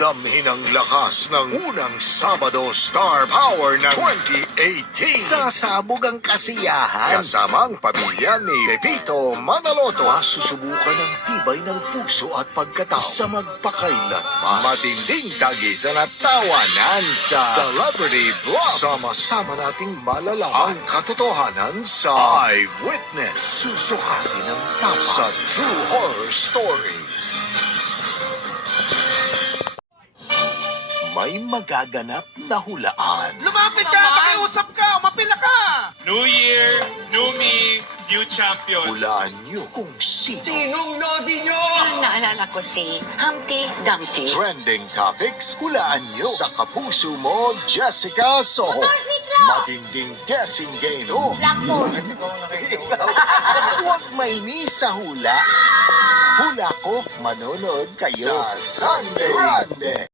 Damhin ang lakas ng unang Sabado Star Power ng 2018. Sasabog ang kasiyahan. Kasama ang pamilya ni Pepito Manaloto. Masusubukan ang tibay ng puso at pagkatao sa magpakailanman. Matinding tagisan at tawanan sa Celebrity Vlog. Sama-sama nating malalaman ang katotohanan sa Eyewitness. Susukatin ang tama sa True Horror Stories. May magaganap na hulaan. Lumapit ka! Pakiusap ka! Umapila ka! New Year, new me, new champion. Hulaan niyo kung sino. Sinong Lodi nyo? Naalala ko si Humpty Dumpty. Trending topics, hulaan niyo sa Kapuso Mo, Jessica Soho. Matinding guessing game. Huwag mainis sa hula. Hula ko, manonood kayo sa Sunday Grande.